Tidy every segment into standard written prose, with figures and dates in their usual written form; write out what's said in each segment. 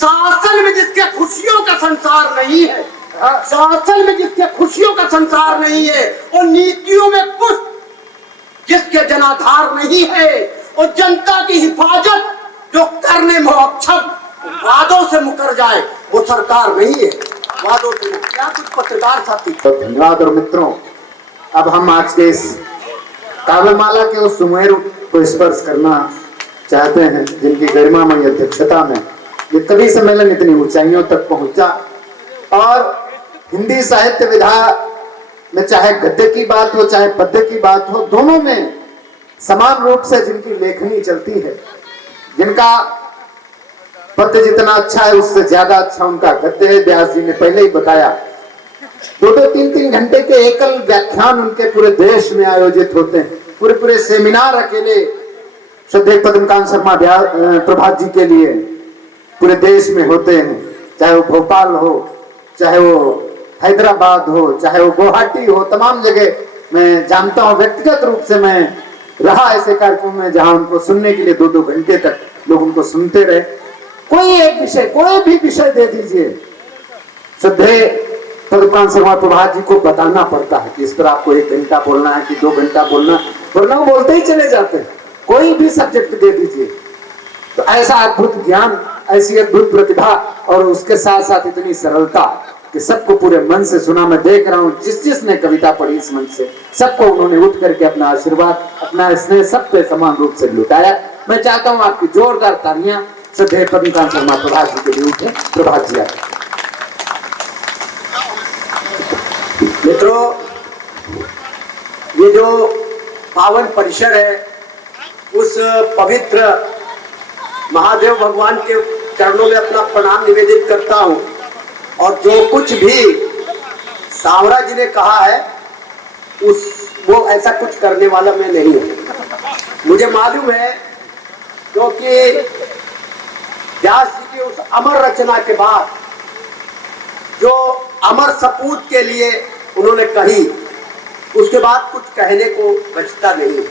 शासन में जिसके खुशियों का संसार नहीं है, शासन में जिसके खुशियों का संसार नहीं है, और नीतियों में कुछ जिसके जनाधार नहीं है, और जनता की हिफाजत जो करने में अक्षम, वादों से मुकर जाए, वो सरकार नहीं है। वादों से क्या कुछ पत्रकार साथी। तो धन्यवाद। और मित्रों, अब हम आज के इस काव्यमाला के उस सुमेरु को स्पर्श करना चाहते हैं जिनकी गरिमामय अध्यक्षता में ये कवि सम्मेलन इतनी ऊंचाइयों तक पहुंचा। और हिंदी साहित्य विधा में चाहे गद्य की बात हो चाहे पद्य की बात हो, दोनों में समान रूप से जिनकी लेखनी चलती है, जिनका पद्य जितना अच्छा है उससे ज्यादा अच्छा उनका गद्य है। व्यास जी ने पहले ही बताया, 2-3 घंटे के एकल व्याख्यान उनके पूरे देश में आयोजित होते हैं। पूरे सेमिनार अकेले श्रद्धेय पद्मकांत शर्मा प्रभात जी के लिए पूरे देश में होते हैं, चाहे वो भोपाल हो, चाहे वो हैदराबाद हो, चाहे वो गुवाहाटी हो, तमाम जगह मैं जानता हूँ। व्यक्तिगत रूप से मैं रहा ऐसे कार्यक्रम में जहां उनको सुनने के लिए 2-2 घंटे तक लोग उनको सुनते रहे। कोई एक विषय, कोई भी विषय दे दीजिए, श्रद्धेय पद्मकांत शर्मा प्रभात जी को बताना पड़ता है कि इस पर आपको 1 घंटा बोलना है कि 2 घंटा बोलना, वरना वो बोलते ही चले जाते हैं। कोई भी सब्जेक्ट दे दीजिए। तो ऐसा अद्भुत ज्ञान, ऐसी अद्भुत प्रतिभा, और उसके साथ साथ इतनी सरलता कि सबको पूरे मन से सुना। मैं देख रहा हूँ जिसने कविता पढ़ी इस मंच से, सबको उन्होंने उठ करके अपना आशीर्वाद, अपना स्नेह सब पे समान रूप से लुटाया। मैं चाहता हूँ आपकी जोरदार तालियां श्रद्धेय पद्मकांत शर्मा प्रभात जी के लिए उठे। प्रभात जी आए। मित्रों, ये जो पावन परिसर है, उस पवित्र महादेव भगवान के चरणों में अपना प्रणाम निवेदित करता हूं। और जो कुछ भी सावरा जी ने कहा है, वो ऐसा कुछ करने वाला मैं नहीं हूं। मुझे मालूम है, क्योंकि व्यास जी की उस अमर रचना के बाद जो अमर सपूत के लिए उन्होंने कही, उसके बाद कुछ कहने को बचता नहीं।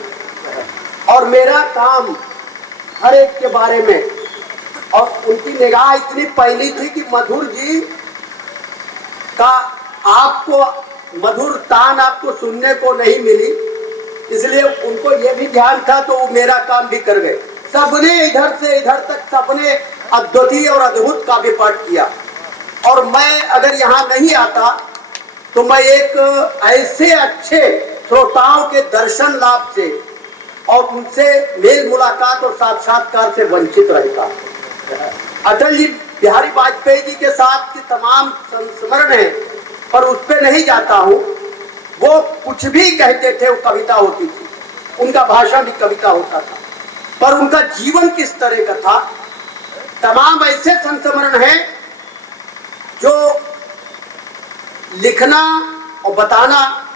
और मेरा काम हर एक के बारे में, और उनकी निगाह इतनी पहली थी कि मधुर जी का आपको मधुर तान आपको सुनने को नहीं मिली, इसलिए उनको यह भी ध्यान था, तो वो मेरा काम भी कर गए। सबने इधर से इधर तक सबने अद्वितीय और अद्भुत काव्य पाठ किया। और मैं अगर यहाँ नहीं आता तो मैं एक ऐसे अच्छे श्रोताओं के दर्शन लाभ से और उनसे मेल मुलाकात और साक्षात्कार से वंचित रहता। अटल जी बिहारी वाजपेयी जी के साथ की तमाम संस्मरण है, पर उस पर नहीं जाता हूँ। वो कुछ भी कहते थे, वो कविता होती थी, उनका भाषण भी कविता होता था, पर उनका जीवन किस तरह का था। तमाम ऐसे संस्मरण हैं जो लिखना और बताना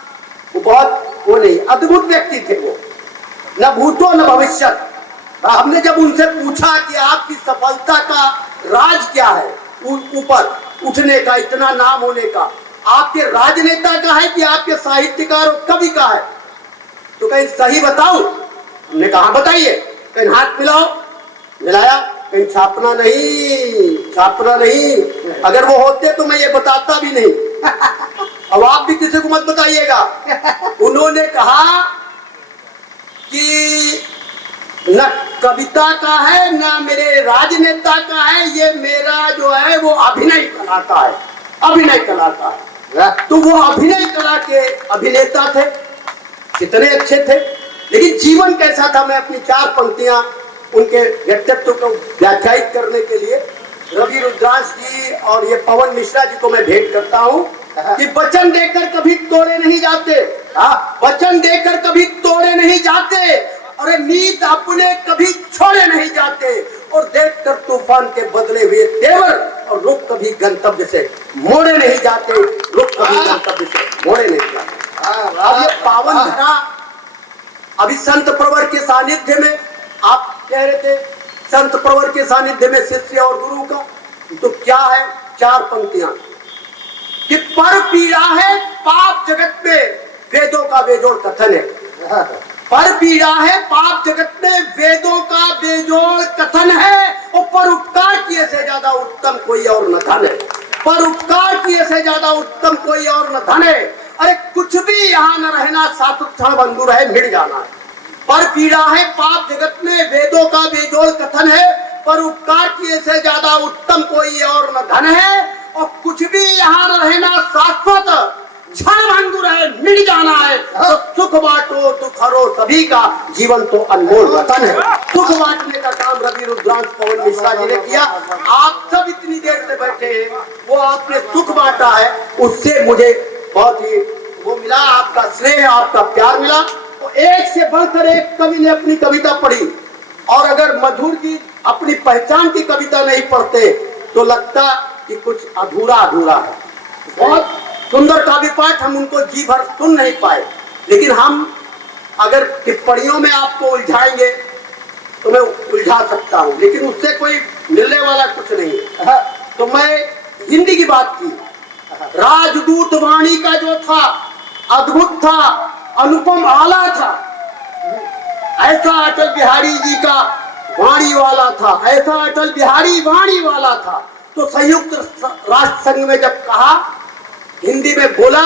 वो बहुत वो नहीं, अद्भुत व्यक्ति थे वो, न भूतो न भविष्यत। हमने जब उनसे पूछा कि आपकी सफलता का राज क्या है, ऊपर उठने का, इतना नाम होने का, आपके राजनेता का है कि आपके साहित्यकार और कवि का है, तो कहीं सही बताऊं? हमने कहा बताइए। कहीं हाथ मिलाओ, मिलाया, कहीं छापना नहीं। अगर वो होते तो मैं ये बताता भी नहीं। अब आप भी किसी को मत बताइएगा। उन्होंने कहा कि न कविता का है न मेरे राजनेता का है, ये मेरा जो है वो अभिनय कला का है, अभिनय कला का है। तो वो अभिनय कला के अभिनेता थे, कितने अच्छे थे। लेकिन जीवन कैसा था, मैं अपनी 4 पंक्तियां उनके व्यक्तित्व को व्याख्यायित करने के लिए रवि रुद्रांश जी और ये पवन मिश्रा जी को मैं भेंट करता हूँ कि वचन देकर कभी तोड़े नहीं जाते। वचन देकर कभी तोड़े नहीं जाते, और नीत अपने कभी छोड़े नहीं जाते, और देखकर तूफान के बदले हुए तेवर, और रुख कभी गंतव्य से मोड़े नहीं जाते, रुख कभी गंतव्य से मोड़े नहीं जाते। अब ये पावन घटा, अभी संत प्रवर के सानिध्य में, आप कह रहे थे संत प्रवर के सानिध्य में शिष्य और गुरु का, तो क्या है 4 पंक्तियां कि पर पीड़ा है पाप जगत में, वेदों का बेजोड़ कथन है। पर पीड़ा है पाप जगत में वेदों का बेजोड़ कथन है, और पर उपकार किए से ज्यादा उत्तम कोई और न धन है। पर उपकार किए से ज्यादा उत्तम कोई और न धन है। अरे कुछ भी यहाँ न रहना, सात क्षण बंधु रहे मिट जाना है। पर पीड़ा है पाप जगत में वेदों का बेजोड़ कथन है, पर उपकार किए से ज्यादा उत्तम कोई और न धन है। और कुछ भी यहाँ न रहना शाश्वत, क्षण भंगुर रहे मिट जाना है। तो सुख बांटो दुख हरो सभी का, जीवन तो अनमोल रतन है। सुख बांटने का काम रवि रुद्रांश पवन मिश्रा जी ने किया। आप सब इतनी देर से बैठे हैं, वो आपने सुख बांटा है, उससे मुझे बहुत ही वो मिला, आपका स्नेह, आपका प्यार मिला। तो एक से बढ़कर एक कवि ने अपनी कविता पढ़ी, और अगर मधुर जी अपनी पहचान की कविता नहीं पढ़ते तो लगता कि कुछ अधूरा अधूरा है। बहुत सुंदर काव्य पाठ हम उनको जी भर सुन नहीं पाए, लेकिन हम अगर टिप्पणियों में आपको उलझाएंगे तो मैं उलझा सकता हूं, लेकिन उससे कोई मिलने वाला कुछ नहीं है। तो मैं हिंदी की बात की। राजदूत वाणी का जो था अद्भुत था, अनुपम आला था, ऐसा अटल बिहारी जी का वाणी वाला था, ऐसा अटल बिहारी वाणी वाला था। तो संयुक्त राष्ट्र संघ में जब कहा, हिंदी में बोला,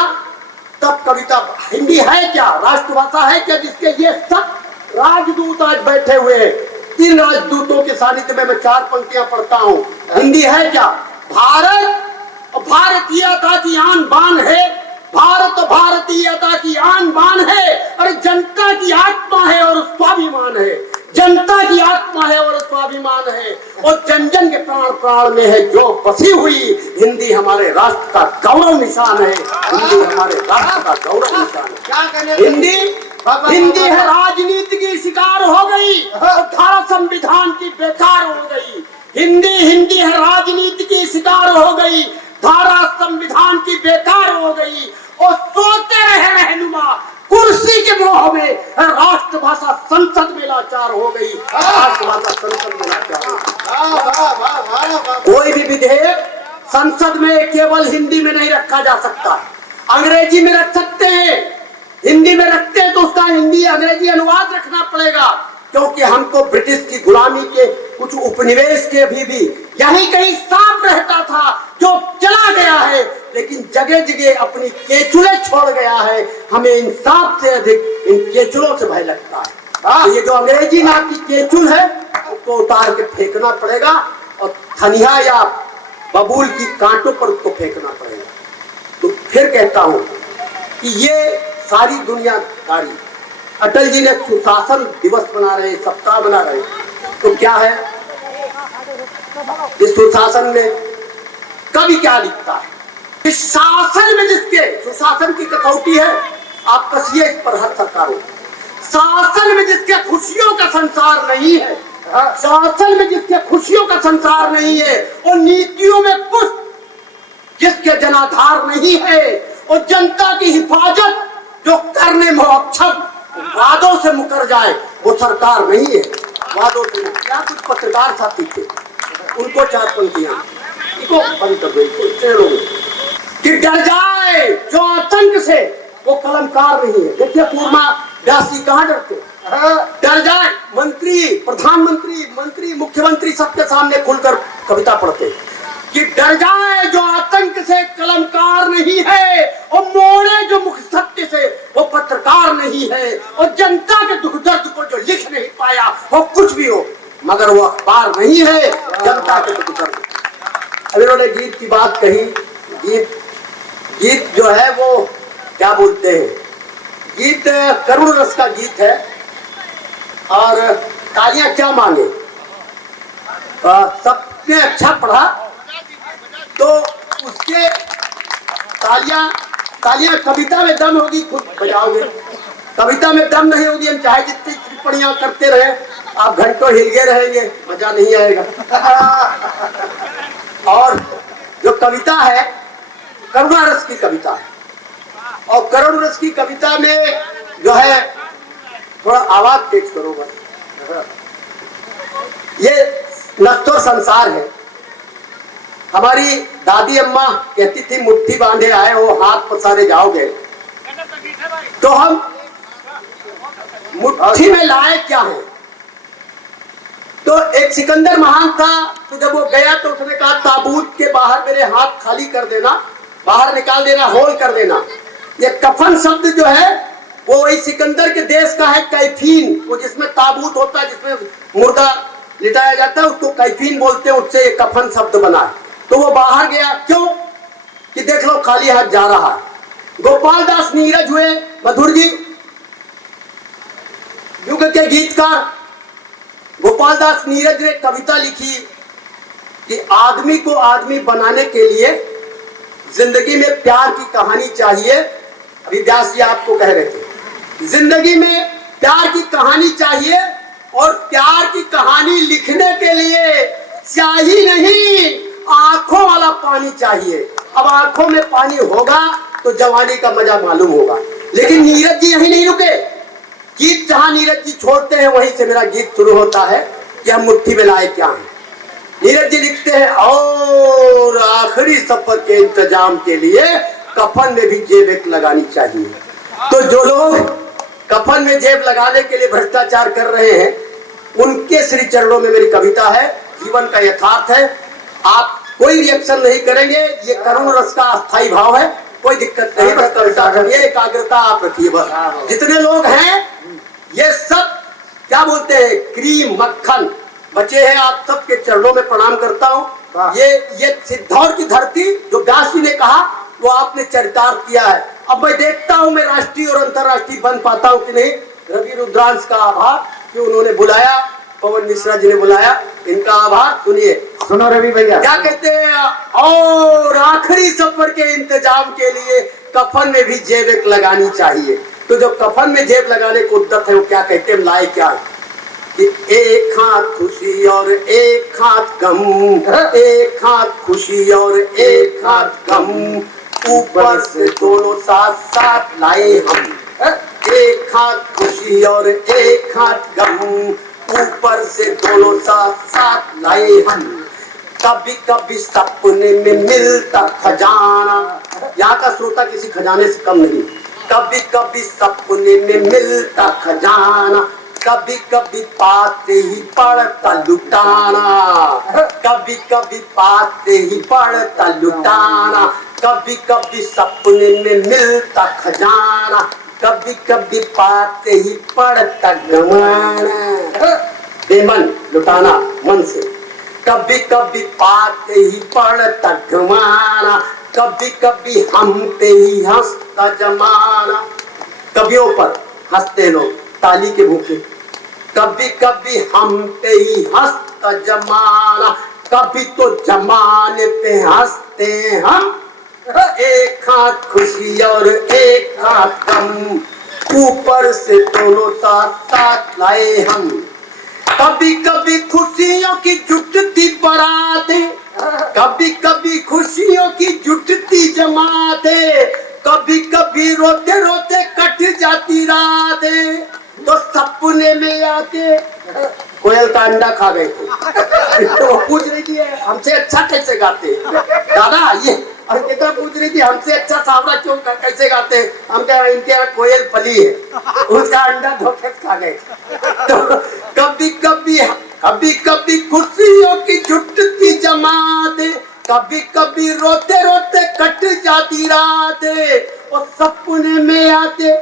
तब कविता, हिंदी है क्या, राष्ट्रभाषा है क्या, जिसके ये सब राजदूत आज बैठे हुए हैं। इन राजदूतों के सानिध्य में मैं चार पंक्तियां पढ़ता हूं। हिंदी है क्या? भारत भारतीयता की आन बान है, भारत भारतीयता की आन बान है, और जनता की आत्मा है और स्वाभिमान है। जनता की आत्मा है और स्वाभिमान है, और जन जन के प्राण प्राण में है जो बसी हुई। हिंदी हमारे राष्ट्र का गौरव निशान है, हिंदी हमारे राष्ट्र का गौरव निशान है। हिंदी है राजनीति की शिकार हो गई और धारा संविधान की बेकार हो गई। हिंदी है राजनीति की शिकार हो गई, धारा संविधान की बेकार हो गई, और सोते रहे रहनुमा कुर्सी के मोह में। राष्ट्रभाषा संसद में लाचार हो गई, राष्ट्रभाषा संसद में लाचार हो गई। कोई भी विधेयक संसद में केवल हिंदी में नहीं रखा जा सकता, अंग्रेजी में रख सकते हैं। हिंदी में रखते हैं तो उसका हिंदी अंग्रेजी अनुवाद रखना पड़ेगा, क्योंकि हमको ब्रिटिश की गुलामी के कुछ उपनिवेश के भी यही कहीं सांप रहता था जो चला गया है, लेकिन जगह जगह अपनी केचुले छोड़ गया है। हमें इन सांप से अधिक इन केचुलों से भय लगता है। तो ये जो अंग्रेजी नाम की केचुल है उसको उतार के फेंकना पड़ेगा, और थनिया या बबूल की कांटों पर उसको फेंकना पड़ेगा। तो फिर कहता हूं कि ये सारी दुनियादारी, अटल जी ने सुशासन दिवस बना रहे, सप्ताह बना रहे, तो क्या है इस सुशासन में? कभी क्या लिखता है इस शासन में, जिसके सुशासन की कसौटी है, आप कसिए इस पर हर सरकार हो। शासन में जिसके खुशियों का संसार नहीं है, शासन में जिसके खुशियों का संसार नहीं है, और नीतियों में पुष्ट जिसके जनाधार नहीं है, और जनता की हिफाजत जो करने में अक्षम, वादों से मुकर जाए, वो सरकार नहीं है। वादों से क्या, कुछ पत्रकार साथी थे, उनको चार पंक्तियां बंद कर गई कि डर जाए जो आतंक से वो कलमकार नहीं है। देखिए पूर्णा व्यासी कहाँ डरते, डर जाए। मंत्री, प्रधानमंत्री, मंत्री, मुख्यमंत्री सबके सामने खुलकर कविता पढ़ते कि डर जाए जो आतंक से कलमकार नहीं है, और मोड़े जो मुख सत्य से वो पत्रकार नहीं है, और जनता के दुख दर्द को जो लिख नहीं पाया, वो कुछ भी हो मगर वो अखबार नहीं है जनता के दुख दर्द। अब इन्होंने गीत की बात कही। गीत जो है वो क्या बोलते हैं, गीत करुण रस का गीत है, और तालियां क्या मांगे। सबने अच्छा पढ़ा तो उसके तालियां कविता में दम होगी, खुद बजाओगे। कविता में दम नहीं होगी, हम चाहे जितनी टिप्पणियां करते रहे, आप घंटों हिलगे रहेंगे, मजा नहीं आएगा। और जो कविता है करुणा रस की कविता है, और करुण रस की कविता में जो है थोड़ा आवाज तेज करो बस। ये नश्वर संसार है। हमारी दादी अम्मा कहती थी मुट्ठी बांधे आए हो हाथ पसारे जाओगे। तो हम मुट्ठी में लाए क्या है। तो एक सिकंदर महान था, तो जब वो गया तो उसने कहा ताबूत के बाहर मेरे हाथ खाली कर देना, बाहर निकाल देना, होल कर देना। ये कफन शब्द जो है वो वही सिकंदर के देश का है, कैफीन, वो जिसमें ताबूत होता है, जिसमें मुर्दा लिटाया जाता है, उसको कैफीन बोलते हैं, उससे ये कफन शब्द बना है। तो वो बाहर गया, क्यों कि देख लो खाली हाथ जा रहा है। गोपाल दास नीरज हुए मधुर जी, युग के गीतकार। गोपाल दास नीरज ने कविता लिखी कि आदमी को आदमी बनाने के लिए जिंदगी में प्यार की कहानी चाहिए। अभी व्यास जी आपको कह रहे थे, जिंदगी में प्यार की कहानी चाहिए, और प्यार की कहानी लिखने के लिए स्याही नहीं, आंखों वाला पानी चाहिए। अब आंखों में पानी होगा तो जवानी का मजा मालूम होगा। लेकिन नीरज जी यही नहीं रुके, गीत जहां नीरज जी छोड़ते हैं वहीं से मेरा गीत शुरू होता है कि हम मुट्ठी में लाए क्या है। नीरज जी लिखते हैं, और आखिरी सफर के इंतजाम के लिए कफन में भी जेब एक लगानी चाहिए। तो जो लोग कफन में जेब लगाने के लिए भ्रष्टाचार कर रहे हैं, उनके श्री चरणों में मेरी कविता है, जीवन का यथार्थ है। आप कोई रिएक्शन नहीं करेंगे, ये करुण रस का अस्थाई भाव है, कोई दिक्कत नहीं, बस कविता करिए, एकाग्रता आप रखिए। बस जितने लोग हैं ये सब क्या बोलते हैं, क्रीम मक्खन बचे हैं, आप सबके चरणों में प्रणाम करता हूँ। ये सिद्धौर की धरती जो व्यास जी ने कहा वो आपने चरितार्थ किया है। अब मैं देखता हूँ मैं राष्ट्रीय और अंतर्राष्ट्रीय बन पाता हूँ कि नहीं। रवि रुद्रांश का आभार कि उन्होंने बुलाया, पवन मिश्रा जी ने बुलाया, इनका आभार। सुनिए, सुनो रवि भैया क्या कहते हैं, और आखिरी सफर के इंतजाम के लिए कफन में भी जेब एक लगानी चाहिए। तो जो कफन में जेब लगाने को उद्यत है वो क्या कहते हैं, लाए क्या है कि एक हाथ खुशी और एक हाथ गम, एक हाथ खुशी और एक हाथ गम, ऊपर से दोनों साथ साथ लाए हम। एक हाथ खुशी और एक हाथ गम, ऊपर से दोनों साथ साथ लाए हम। कभी कभी सपने में मिलता खजाना, यहाँ का श्रोता किसी खजाने से कम नहीं। कभी कभी सपने में मिलता खजाना, कभी कभी पाते ही पड़ता लुटाना, कभी कभी पाते ही पड़ता लुटाना, कभी कभी सपने में मिलता खजाना, कभी कभी पाते ही पड़ता गंवाना। बेमन लुटाना मन से, कभी कभी पाते ही पड़ता गंवाना, कभी कभी हम पे ही हंसता जमाना। कवियों पर हंसते लोग ताली के भूखे, कभी कभी हम पे ही हंसता जमाना, कभी तो जमाने पे हंसते हम। एक हाथ खुशी और एक हाथ गम, ऊपर से दोनों साथ साथ लाए हम। कभी कभी खुशियों की जुटती बारातें, कभी कभी खुशियों की जुटती जमातें, कभी कभी रोते रोते कट जाती रातें, तो सपने में आके कोयल का अंडा खा गए थे। तो वो पूछ रही थी हमसे अच्छा कैसे गाते दादा, ये अंकिता पूछ रही थी हमसे अच्छा सावरा क्यों कैसे गाते हैं। हम कह इनके यहाँ कोयल पली है, उसका अंडा धोखे खा गए। तो कभी कभी कभी कभी खुशियों की जुटती जमाते, कभी कभी रोते रोते कट जाती रातें, और सपने में आते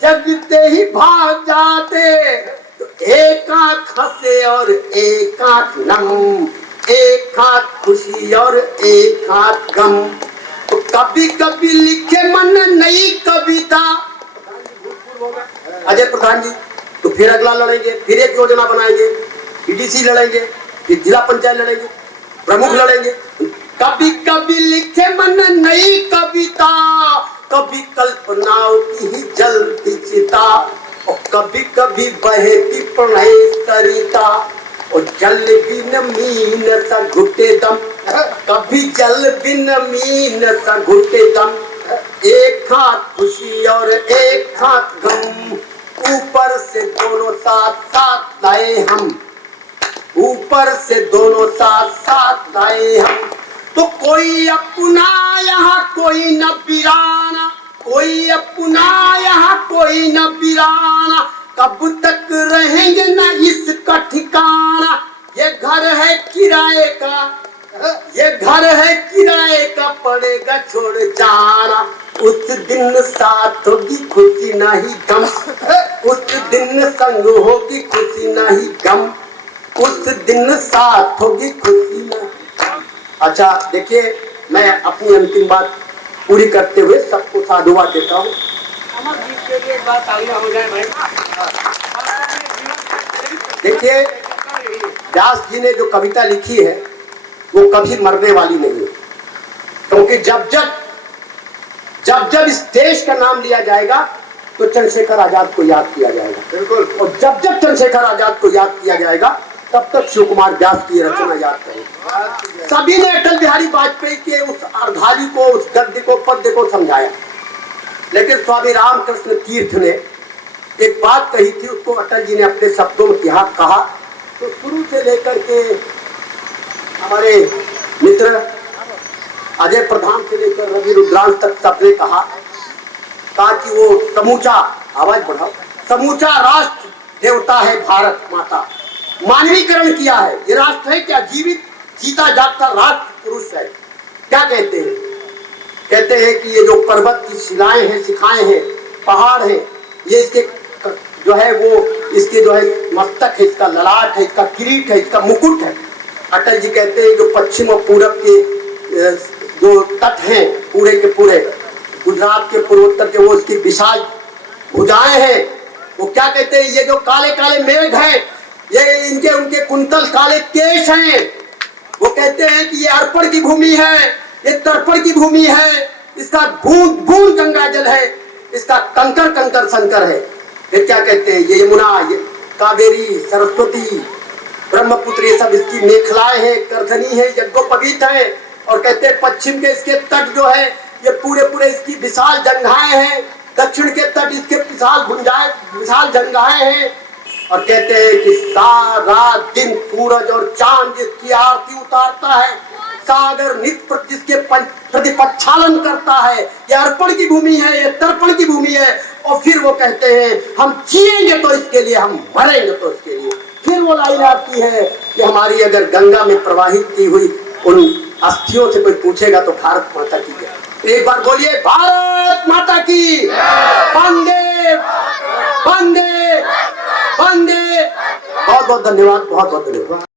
जगते ही भाग जाते। तो एक आंख हंसे और एक आंख नम, एक हाथ खुशी और एक हाथ गम। तो कभी कभी लिखे मन नई कविता। अजय प्रधान जी तो फिर अगला लड़ेंगे, फिर एक योजना बनाएंगे, पीडीसी लड़ेंगे, फिर जिला पंचायत लड़ेंगे, प्रमुख लड़ेंगे। कभी कभी लिखे मन नई कविता, कभी कल्पनाओं की ही जलती चिता, और कभी कभी बहती प्रणय सरिता, और जल बिन मीन सा घुटे दम, कभी जल बिन मीन सा घुटे दम। एक हाथ खुशी और एक हाथ गम, ऊपर से दोनों साथ साथ लाए हम, ऊपर से दोनों साथ साथ लाए हम। तो कोई अपना यहाँ कोई न बिराना, कोई अपना यहाँ कोई न बिराना, कब तक रहेंगे ना इसका ठिकाना, ये घर है किराए का, ये घर है किराए का, पड़ेगा छोड़ जाना। उस दिन साथ होगी खुशी नहीं गम, उस दिन संग होगी खुशी नहीं गम, उस दिन साथ होगी खुशी नहीं। अच्छा देखिए, मैं अपनी अंतिम बात पूरी करते हुए सबको साधुवाद देता हूँ। देखिए, व्यास जी ने जो कविता लिखी है वो कभी मरने वाली नहीं है, क्योंकि जब जब इस देश का नाम लिया जाएगा तो चंद्रशेखर आजाद को याद किया जाएगा। बिल्कुल। और जब जब चंद्रशेखर आजाद को याद किया जाएगा तब तक शिव कुमार व्यास की रचना याद करेंगे। सभी ने अटल बिहारी वाजपेयी के उस अर्धाली को, उस गद्य को, पद्य को समझाया, लेकिन स्वामी रामकृष्ण तीर्थ ने एक बात कही थी, उसको अटल जी ने अपने शब्दों में कहा। तो शुरू से लेकर के हमारे मित्र अजय प्रधान से लेकर रवि रुद्रांश तक सबने कहा कि वो समूचा, आवाज बढ़ाओ, समूचा राष्ट्र देवता है भारत माता, मानवीकरण किया है। ये राष्ट्र है क्या? जीवित जीता जागता राष्ट्र पुरुष है। क्या कहते हैं? कहते हैं कि ये जो पर्वत की शिलाएं हैं, शिखाएं हैं, पहाड़ हैं, ये इसके जो है वो इसके जो है मस्तक है, इसका ललाट है, इसका किरीट है, इसका मुकुट है। अटल जी कहते हैं जो पश्चिम और पूरब के जो तट हैं पूरे के पूरे, गुजरात के पूर्वोत्तर के, वो इसकी विशाल भुजाएं हैं। वो क्या कहते हैं? ये जो काले काले मेघ हैं, ये इनके उनके कुंतल काले केश हैं। वो कहते हैं कि ये अर्पण की भूमि है, ये तर्पण की भूमि है, इसका बूंद बूंद गंगा जल है, इसका कंकर कंकर शंकर है। ये क्या कहते हैं? ये यमुना, ये कावेरी, सरस्वती, ब्रह्मपुत्र, ये सब इसकी मेखलाएं हैं, करधनी है, यज्ञोपवीत है। और कहते हैं पश्चिम के इसके तट जो है ये पूरे पूरे इसकी विशाल जंघाएं हैं, दक्षिण के तट इसके विशाल जंघाएं हैं। और कहते हैं कि सारा दिन सूरज और चांद जिसकी आरती उतारता है, सागर नित्य जिसके प्रतिपक्षालन करता है, ये अर्पण की भूमि है, ये तर्पण की भूमि है। और फिर वो कहते हैं हम जिएंगे तो इसके लिए, हम मरेंगे तो इसके लिए। फिर वो लाइन आती है कि हमारी अगर गंगा में प्रवाहित की हुई उन अस्थियों से कोई पूछेगा तो भारत माता की जय। एक बार बोलिए, भारत माता की वंदे वंदे वंदे। बहुत बहुत धन्यवाद, बहुत बहुत धन्यवाद।